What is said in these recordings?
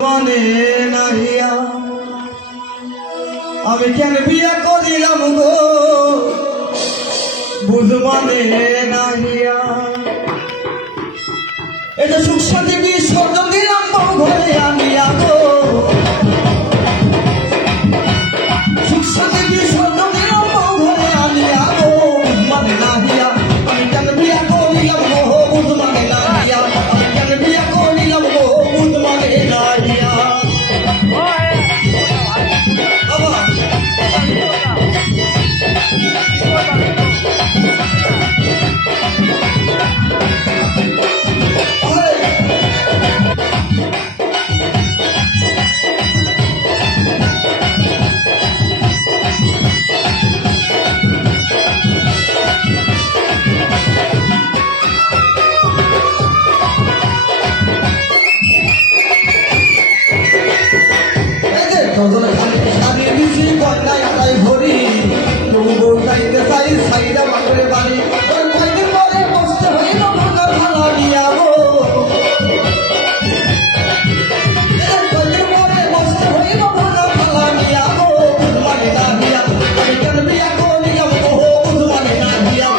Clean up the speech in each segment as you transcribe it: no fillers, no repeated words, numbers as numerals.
মানে নাহিয়া আমি কেন বিয়া করিলাম গো বুঝমানে নাহিয়া এটা সুখ শান্তি বিসর্জন দিলাম ঘরে আনিয়া গো সুখ শান্তি বিসর্জন দিলাম ঘরে আনিয়া গো বুঝমানে নাহিয়া আমি কেন বিয়া করিলাম গো বুঝমানে নাহিয়া আমি কেন বিয়া করিলাম গো বুঝমানে নাহিয়া সাইডা বাড়ি বাড়ি কয়েকদিন পরে বসতে হইল ভাঙা ভাঙা নিয়া গো কয়েকদিন পরে বসতে হইল ভাঙা ভাঙা নিয়া গো বুঝমানে নাহিয়া আমি কেন বিয়া করিলাম গো বুঝমানে নাহিয়া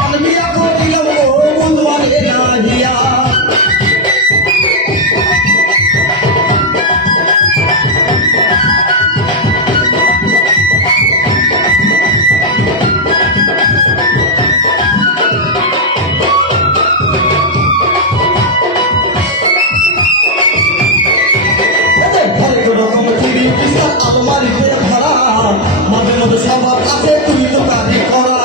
কেন বিয়া করিলাম গো বুঝমানে নাহিয়া আলমারিতে ভরা মাঝে মধ্যে স্বভাব আছে তুই তো কাজে করা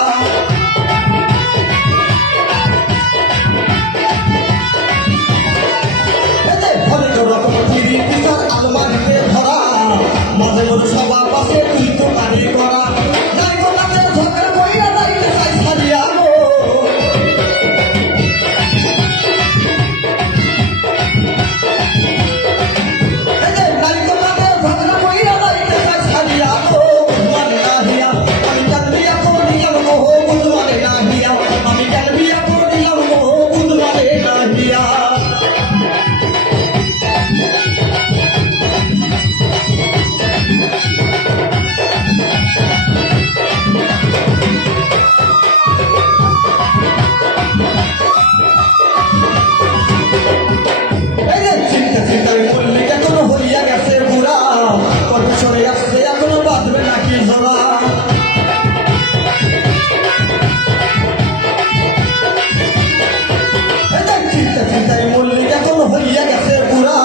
আলমারিতে ভরা মাঝে মধ্যে স্বভাব আছে তুই তো কাজে করা ঝগড়া কইরা যাইতে চাই সারিয়া গো হইয়া গেছে পুরা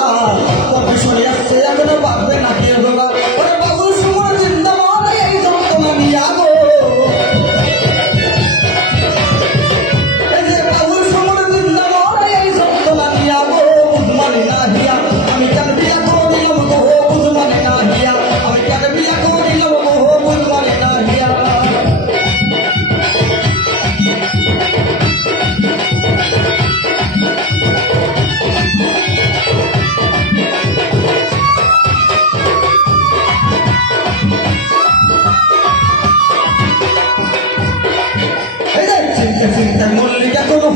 কর্পোরেশনে আসছে এখন বাঁধবে নাকি ধরা ওরে বাবুর সুমন জিন্দাবাদ এই যন্ত্রণা নিয়া গো এই যে বাবুর সুমন জিন্দাবাদ এই যন্ত্রণা নিয়া গো বুঝমানে নাহিয়া আমি কেন বিয়া করিলাম গো বুঝমানে নাহিয়া আমি কেন বিয়া করিলাম গো বুঝমানে নাহিয়া চিন্তা মল্লিকা কোনো